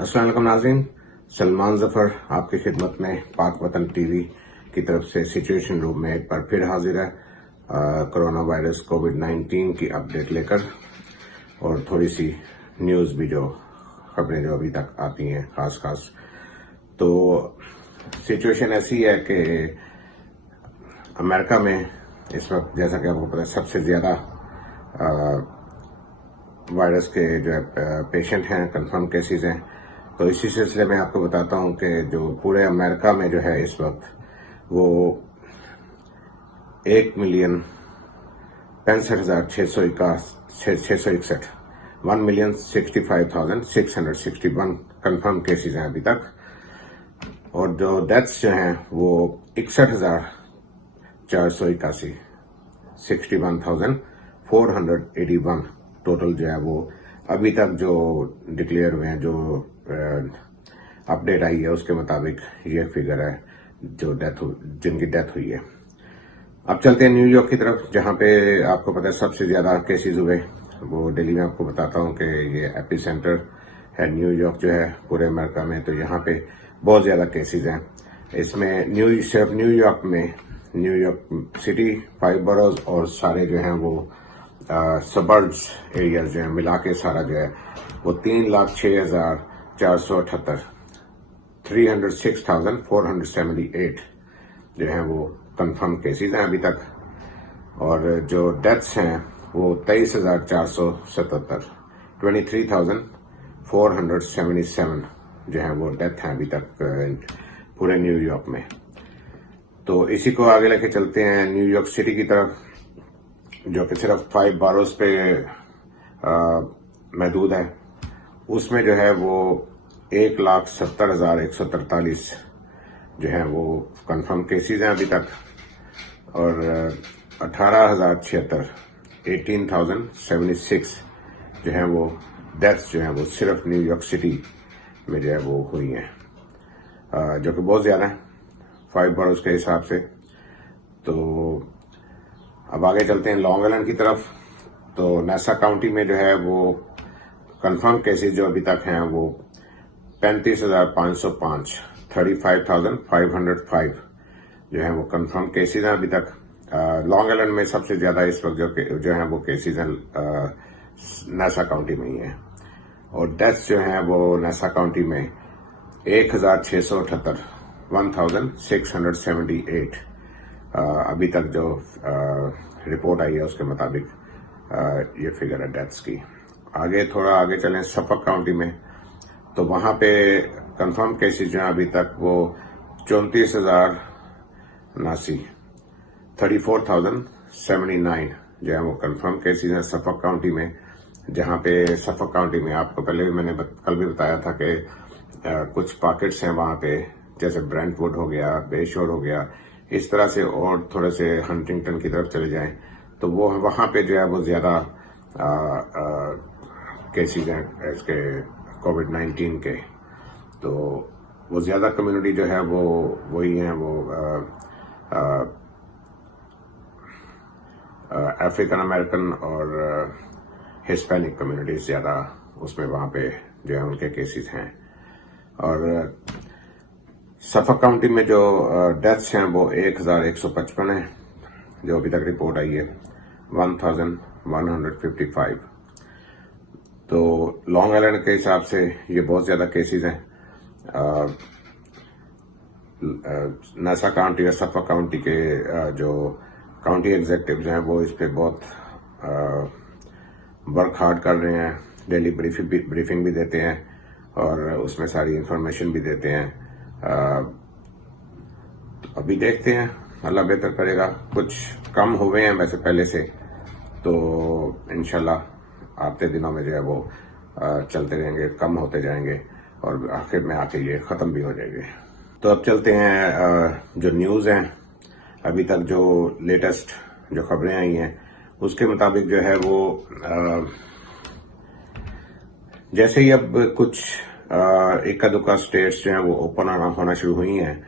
अस्सलाम वालेकुम नाज़रीन, सलमान जफर आपकी खिदमत में पाक वतन टीवी की तरफ से सिचुएशन रूम में एक बार फिर हाजिर है कोरोना वायरस कोविड-19 की अपडेट लेकर और थोड़ी सी न्यूज़ भी जो खबरें जो अभी तक आती हैं खास तो सिचुएशन ऐसी है कि अमेरिका में इस वक्त जैसा कि आपको पता है सबसे ज़्यादा वायरस के जो है पेशेंट हैं, कंफर्म केसेस हैं। तो इसी सिलसिले में आपको बताता हूं कि जो पूरे अमेरिका में जो है इस वक्त वो 1,65,661 1,65,661 कंफर्म केसेस हैं अभी तक। और जो डेथ्स जो हैं वो 61,481 61,481 टोटल जो है वो अभी तक जो डिक्लेयर हुए हैं, जो अपडेट आई है उसके मुताबिक ये फिगर है जो जिनकी डेथ हुई है। अब चलते हैं न्यूयॉर्क की तरफ, जहां पे आपको पता है सबसे ज्यादा केसेस हुए। वो दिल्ली में आपको बताता हूं कि ये एपी सेंटर है न्यूयॉर्क जो है पूरे अमेरिका में। तो यहाँ पे बहुत ज्यादा केसेस हैं। इसमें सिर्फ न्यूयॉर्क में न्यूयॉर्क सिटी 5 बरोज और सारे जो हैं वो सबर्ब्स एरियाज जो है मिला के सारा जो है वो 3,06,478 306,478 जो है वो कंफर्म केसेस हैं अभी तक। और जो डेथ्स हैं वो 23,477 23,477 जो है वो डेथ हैं अभी तक पूरे न्यूयॉर्क में। तो इसी को आगे लेके चलते हैं न्यूयॉर्क सिटी की तरफ, जो कि सिर्फ 5 बारोस पे महदूद है। उसमें जो है वो 1,70,143 जो है वो कंफर्म केसेस हैं अभी तक। और 18,076 18,076 जो है वो डेथ्स जो है वो सिर्फ न्यूयॉर्क सिटी में जो है वो हुई हैं, जो कि बहुत ज्यादा है 5 बरोस के हिसाब से। तो अब आगे चलते हैं लॉन्ग आइलैंड की तरफ। तो नासा काउंटी में जो है वो कंफर्म केसेस जो अभी तक हैं वो 35,505 35,505 जो है वो कंफर्म केसेस हैं अभी तक। लॉन्ग आइलैंड में सबसे ज्यादा इस वक्त जो है वो केसेस हैं नासा काउंटी में ही है। और डेथ्स जो हैं वो नासा काउंटी में 1,678 1,678 अभी तक जो रिपोर्ट आई है उसके मुताबिक ये फिगर है डेथ्स की। आगे थोड़ा आगे चलें सफक काउंटी में, तो वहां पे कंफर्म केसेस जो हैं अभी तक वो 34,079 34,079 जो है वो कंफर्म केसेस हैं सफक काउंटी में। जहां पे सफक काउंटी में आपको पहले भी मैंने कल भी बताया था कि कुछ पॉकेट्स हैं वहां पे, जैसे ब्रेंटवुड हो गया, बेशोर हो गया, इस तरह से। और थोड़े से हंटिंगटन की तरफ चले जाएं तो वो वहां पे जो है वो ज्यादा केसेस हैं इसके कोविड-19 के। तो वो ज्यादा कम्युनिटी जो है वो वही है, वो अफ्रीकन अमेरिकन और हिस्पैनिक कम्युनिटी ज्यादा उसमें वहां पे जो है उनके केसेस हैं। और सफक काउंटी में जो डेथ्स हैं वो 1,155 है जो अभी तक रिपोर्ट आई है 1,155। तो लॉन्ग आइलैंड के हिसाब से ये बहुत ज्यादा केसेस हैं। नासा काउंटी या सफक काउंटी के जो काउंटी एग्जीक्यूटिव हैं वो इस पे बहुत वर्क हार्ड कर रहे हैं। डेली ब्रीफिंग भी देते हैं और उसमें सारी इंफॉर्मेशन भी देते हैं। तो अभी देखते हैं, अल्लाह बेहतर करेगा। कुछ कम हुए हैं वैसे पहले से, तो इंशाल्लाह आते दिनों में जो है वो चलते रहेंगे, कम होते जाएंगे और आखिर में आके ये खत्म भी हो जाएंगे। तो अब चलते हैं जो न्यूज हैं अभी तक जो लेटेस्ट जो खबरें आई हैं उसके मुताबिक जो है वो जैसे ही अब कुछ इक्का दुक्का स्टेट्स जो है वो ओपन होना शुरू हुई हैं,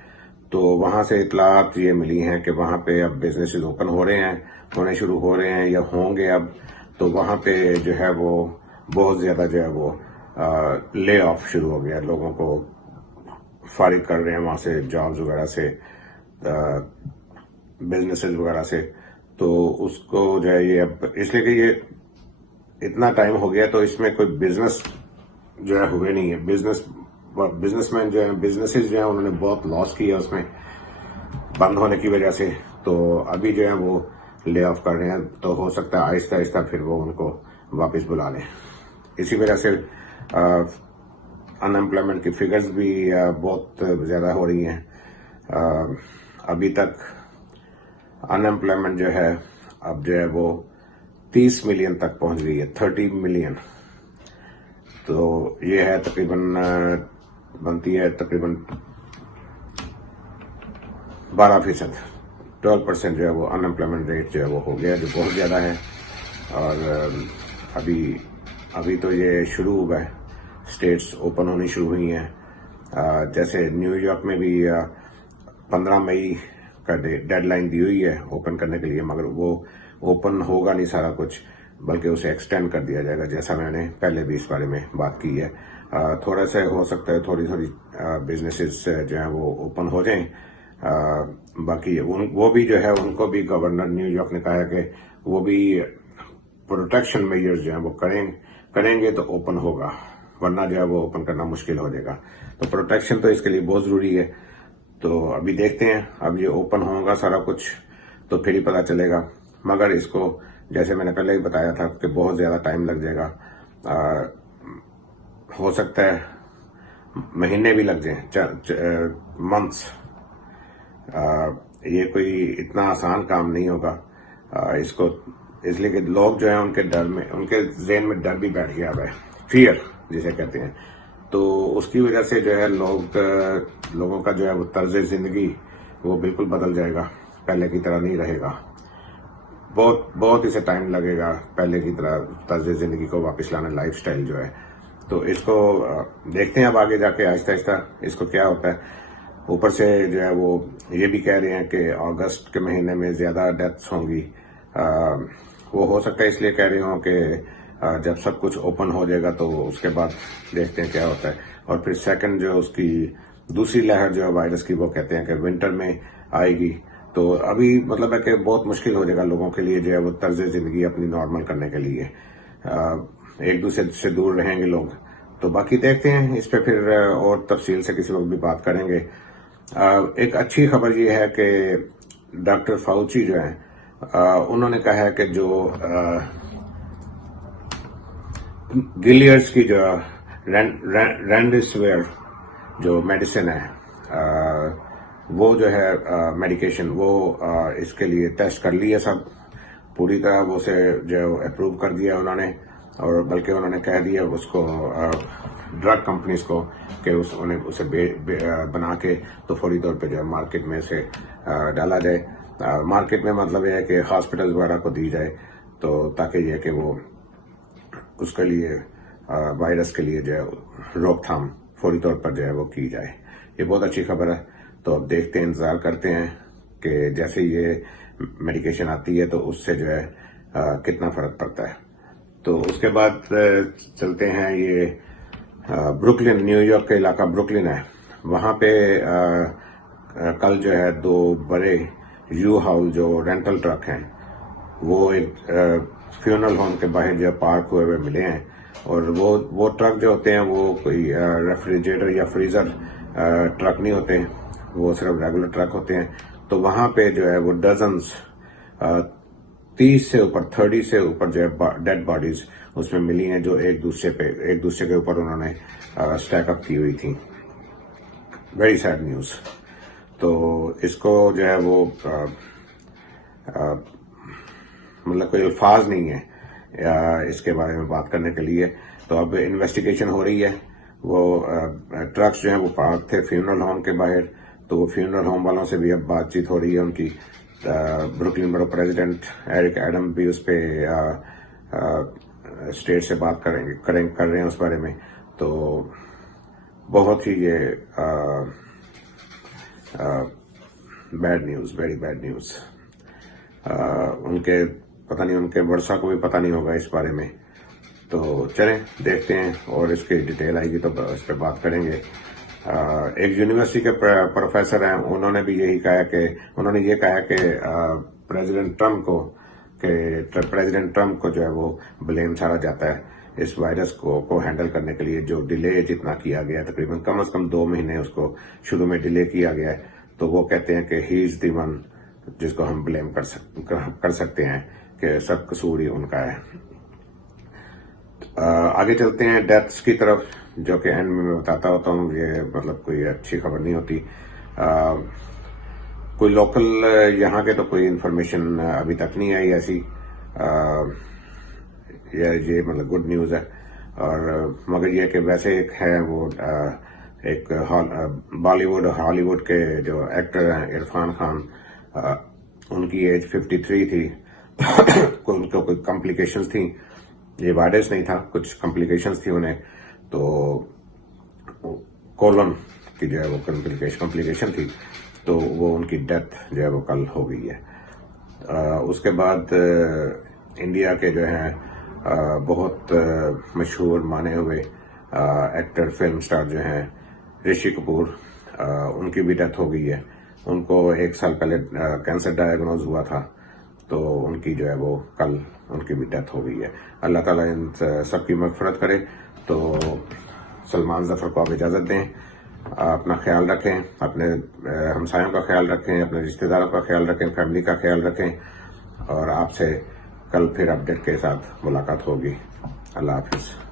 तो वहां से इतलात ये मिली हैं कि वहां पे अब बिजनेसेस ओपन होने शुरू हो रहे हैं या होंगे अब। तो वहां पे जो है वो बहुत ज्यादा जो है वो ले ऑफ शुरू हो गया, लोगों को फारिग कर रहे हैं वहां से, जॉब्स वगैरह से, बिजनेसेस वगैरह से। तो उसको जो है ये अब इसलिए कि ये इतना टाइम हो गया तो इसमें कोई बिजनेस जो है हुए नहीं है। बिजनेसमैन जो है, बिजनेसेस जो है उन्होंने बहुत लॉस किया उसमें बंद होने की वजह से। तो अभी जो है वो ले ऑफ कर रहे हैं, तो हो सकता है आहिस्ता आहिस्ता फिर वो उनको वापस बुला लें। इसी वजह से अनएम्प्लॉयमेंट की फिगर्स भी बहुत ज्यादा हो रही हैं। अभी तक अनएम्प्लॉयमेंट जो है अब जो है वो 30 मिलियन तक पहुंच गई है, 30 मिलियन। तो ये है तकरीबन बनती है तकरीबन 12%, 12% जो है वो अनएम्प्लॉयमेंट रेट जो है वो हो गया, जो बहुत ज्यादा है। और अभी तो ये शुरू हुआ है, स्टेट्स ओपन होनी शुरू हुई हैं। जैसे न्यूयॉर्क में भी 15 मई का डेडलाइन दी हुई है ओपन करने के लिए, मगर वो ओपन होगा नहीं सारा कुछ, बल्कि उसे एक्सटेंड कर दिया जाएगा, जैसा मैंने पहले भी इस बारे में बात की है। थोड़ा सा हो सकता है थोड़ी थोड़ी बिजनेसेस जो है वो ओपन हो जाएं। बाकी वो भी जो है उनको भी गवर्नर न्यूयॉर्क ने कहा है कि वो भी प्रोटेक्शन मेजर्स जो है वो करेंगे तो ओपन होगा, वरना जो है वो ओपन करना मुश्किल हो जाएगा। तो प्रोटेक्शन तो इसके लिए बहुत जरूरी है। तो अभी देखते हैं, अब ये ओपन होगा सारा कुछ तो फिर ही पता चलेगा। मगर इसको जैसे मैंने पहले ही बताया था कि बहुत ज्यादा टाइम लग जाएगा। हो सकता है महीने भी लग जाए, मंथ्स। ये कोई इतना आसान काम नहीं होगा। इसको इसलिए कि लोग जो है उनके डर में, उनके ज़हन में डर भी बैठ गया है, फियर जिसे कहते हैं। तो उसकी वजह से जो है लोगों का जो है वो तर्ज जिंदगी वो बिल्कुल बदल जाएगा, पहले की तरह नहीं रहेगा। बहुत इसे टाइम लगेगा पहले की तरह तर्ज जिंदगी को वापस लाना, लाइफस्टाइल जो है। तो इसको देखते हैं अब आगे जाके आहिस्ता आहिस्ता इसको क्या होता है। ऊपर से जो है वो ये भी कह रहे हैं कि अगस्त के महीने में ज्यादा डेथ्स होंगी। वो हो सकता है इसलिए कह रहे हो कि जब सब कुछ ओपन हो जाएगा तो उसके बाद देखते हैं क्या होता है। और फिर सेकंड जो उसकी दूसरी लहर जो है वायरस की, वो कहते हैं कि विंटर में आएगी। तो अभी मतलब है कि बहुत मुश्किल हो जाएगा लोगों के लिए जो है वो तर्ज जिंदगी अपनी नॉर्मल करने के लिए। एक दूसरे से दूर रहेंगे लोग। तो बाकी देखते हैं इस पे फिर और तफसील से किसी वक्त भी बात करेंगे। एक अच्छी खबर ये है कि डॉक्टर फाउची जो है उन्होंने कहा है कि जो गिलियर्स की जो रेमडेसिविर जो मेडिसिन है, वो जो है मेडिकेशन वो इसके लिए टेस्ट कर लिया सब पूरी तरह, वो से जो अप्रूव कर दिया उन्होंने। और बल्कि उन्होंने कह दिया उसको ड्रग कंपनीज को कि उन्हें उसे बना के तो फौरी तौर पे जो है मार्केट में से डाला जाए। मार्केट में मतलब यह है कि हॉस्पिटल्स वगैरह को दी जाए, तो ताकि यह कि वो उसके लिए वायरस के लिए जो है रोकथाम फौरी तौर पर जो है वो की जाए। ये बहुत अच्छी खबर है। तो अब देखते हैं, इंतजार करते हैं कि जैसे ये मेडिकेशन आती है तो उससे जो है कितना फर्क पड़ता है। तो उसके बाद चलते हैं ये ब्रुकलिन, न्यूयॉर्क का इलाका ब्रुकलिन है, वहां पे कल जो है 2 बड़े यू हाउल जो रेंटल ट्रक हैं वो एक फ्यूनरल होम के बाहर जो पार्क हुए हुए मिले हैं। और वो ट्रक जो होते हैं वो कोई रेफ्रिजरेटर या फ्रीजर ट्रक नहीं होते, वो सिर्फ रेगुलर ट्रक होते हैं। तो वहां पे जो है वो डजन्स 30 से ऊपर जो है डेड बॉडीज उसमें मिली हैं, जो एक दूसरे के ऊपर उन्होंने स्टैकअप की हुई थी। Very sad news. तो इसको जो है वो मतलब कोई अल्फाज नहीं है इसके बारे में बात करने के लिए। तो अब इन्वेस्टिगेशन हो रही है। वो ट्रक्स जो है वो पार्क थे फ्यूनरल होम के बाहर, तो वो फ्यूनरल होम वालों से भी अब बातचीत हो रही है उनकी। ब्रुकलिन बरो प्रेसिडेंट एरिक एडम भी उस पर स्टेट से बात कर रहे हैं उस बारे में। तो बहुत ही ये bad news, very bad news. उनके वर्षा को भी पता नहीं होगा इस बारे में। तो चलें देखते हैं, और इसकी डिटेल आएगी तो इस पर बात करेंगे। एक यूनिवर्सिटी के प्रोफेसर हैं, उन्होंने भी यही कहा कि उन्होंने ये कहा कि प्रेसिडेंट ट्रम्प को जो है वो ब्लेम सारा जाता है इस वायरस को हैंडल करने के लिए। जो डिले जितना किया गया, तकरीबन कम से कम 2 महीने उसको शुरू में डिले किया गया है, तो वो कहते हैं कि ही इज द वन जिसको हम ब्लेम कर सकते हैं कि सब कसूर ही उनका है। आगे चलते हैं डेथ्स की तरफ, जो कि एंड में मैं बताता होता हूँ। ये मतलब कोई अच्छी खबर नहीं होती। कोई लोकल यहाँ के तो कोई इन्फॉर्मेशन अभी तक नहीं आई ऐसी। ये मतलब गुड न्यूज़ है। और मगर ये कि वैसे एक है वो एक हॉलीवुड के जो एक्टर हैं इरफान खान, उनकी एज 53 थी। उनको कोई कॉम्प्लिकेशंस थी, ये वायरस नहीं था, कुछ कॉम्प्लिकेशंस थी उन्हें, तो कोलन की जो है वो कॉम्प्लिकेशन थी, तो वो उनकी डेथ जो है वो कल हो गई है। उसके बाद इंडिया के जो हैं बहुत मशहूर माने हुए एक्टर फिल्म स्टार जो हैं ऋषि कपूर, उनकी भी डेथ हो गई है। उनको 1 साल पहले कैंसर डायग्नोज हुआ था, तो उनकी जो है वो कल उनकी भी डेथ हो गई है। अल्लाह ताला इन सबकी मग़फ़िरत करे। तो सलमान ज़फ़र को आप इजाज़त दें, अपना ख्याल रखें, अपने हमसायों का ख्याल रखें, अपने रिश्तेदारों का ख्याल रखें, फैमिली का ख्याल रखें, और आपसे कल फिर अपडेट के साथ मुलाकात होगी। अल्लाह हाफ़िज़।